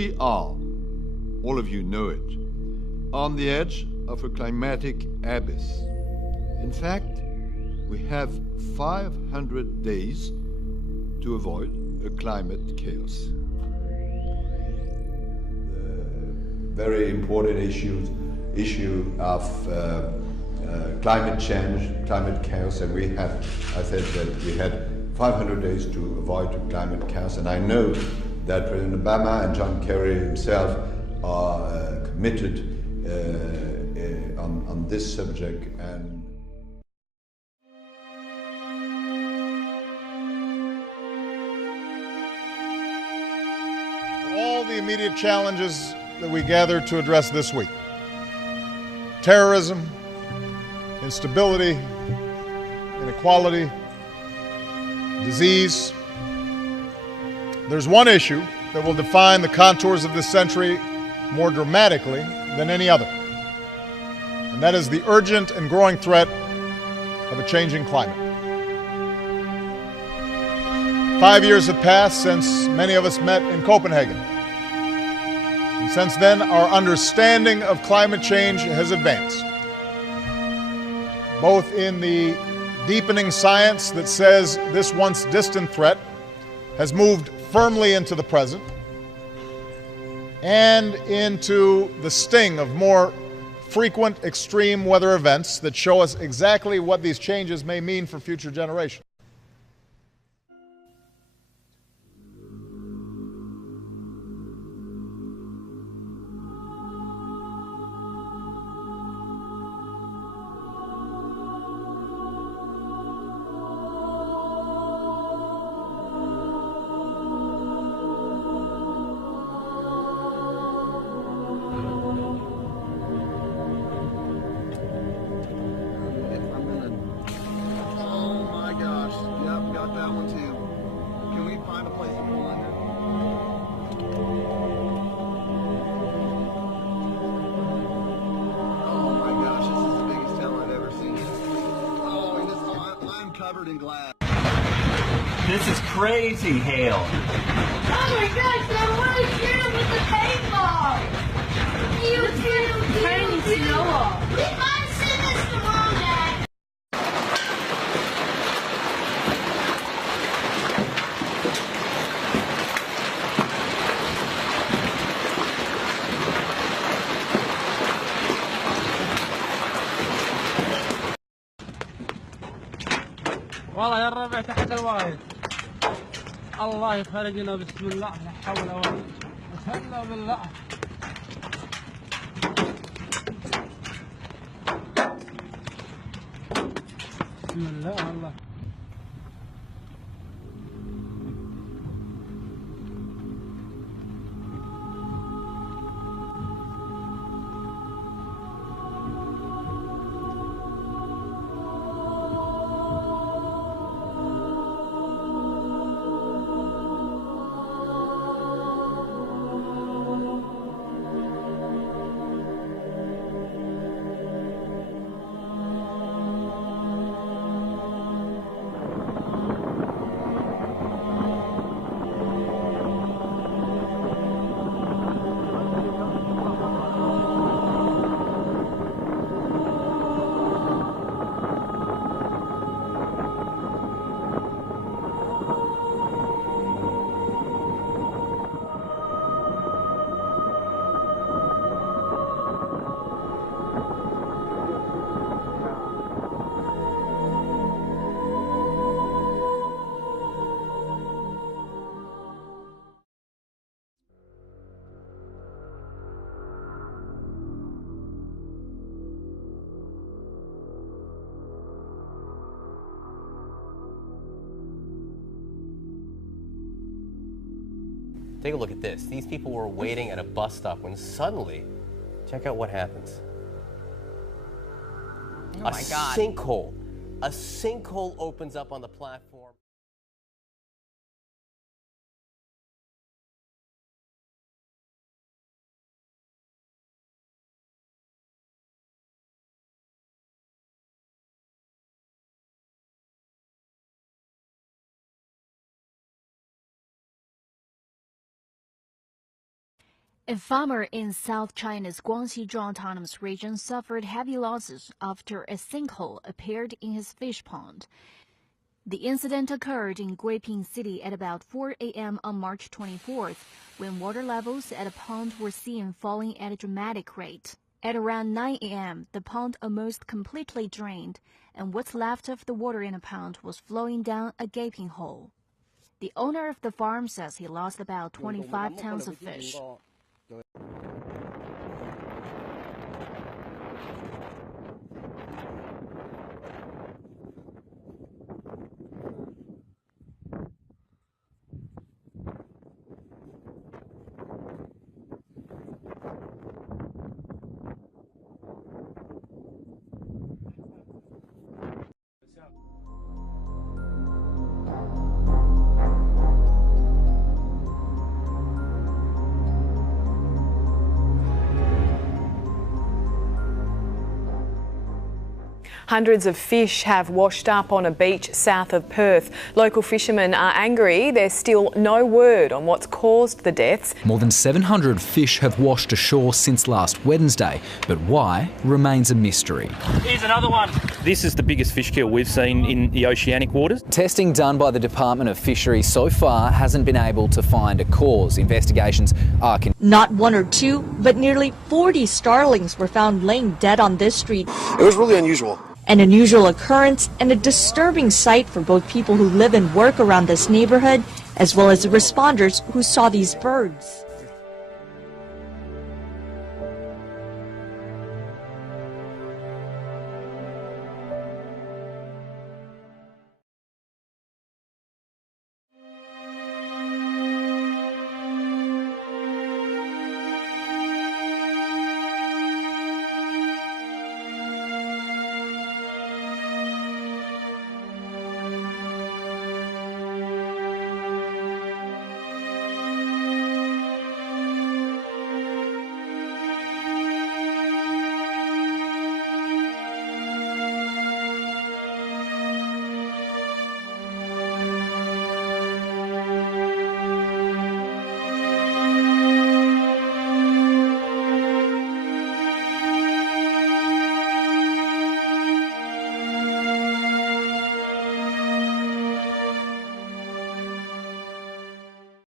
We are, all of you know it, on the edge of a climatic abyss. In fact, we have 500 days to avoid a climate chaos. The very important issue of climate change, climate chaos, and I said that we had 500 days to avoid climate chaos, and I know that President Obama and John Kerry himself are committed on this subject. And all the immediate challenges that we gathered to address this week: terrorism, instability, inequality, disease. There's one issue that will define the contours of this century more dramatically than any other, and that is the urgent and growing threat of a changing climate. 5 years have passed since many of us met in Copenhagen. And since then, our understanding of climate change has advanced, both in the deepening science that says this once distant threat has moved firmly into the present, and into the sting of more frequent extreme weather events that show us exactly what these changes may mean for future generations. This is crazy hail. Oh my gosh, that was shooting with the paintball. Tiny snowball. We might see this tomorrow, Dad. والله يا الربع تحت الوايد. الله يخرجنا بسم الله لا حول ولا قوة إلا بالله. بسم الله الله. Take a look at this. These people were waiting at a bus stop when suddenly, check out what happens. Oh my God. A sinkhole opens up on the platform. A farmer in South China's Guangxi Autonomous Region suffered heavy losses after a sinkhole appeared in his fish pond. The incident occurred in Guiping City at about 4 a.m. on March 24th, when water levels at a pond were seen falling at a dramatic rate. At around 9 a.m., the pond almost completely drained, and what's left of the water in the pond was flowing down a gaping hole. The owner of the farm says he lost about 25 tons of fish. Hundreds of fish have washed up on a beach south of Perth. Local fishermen are angry. There's still no word on what's caused the deaths. More than 700 fish have washed ashore since last Wednesday, but why remains a mystery. Here's another one. This is the biggest fish kill we've seen in the oceanic waters. Testing done by the Department of Fisheries so far hasn't been able to find a cause. Investigations are Not one or two, but nearly 40 starlings were found laying dead on this street. It was really unusual. An unusual occurrence and a disturbing sight for both people who live and work around this neighborhood, as well as the responders who saw these birds.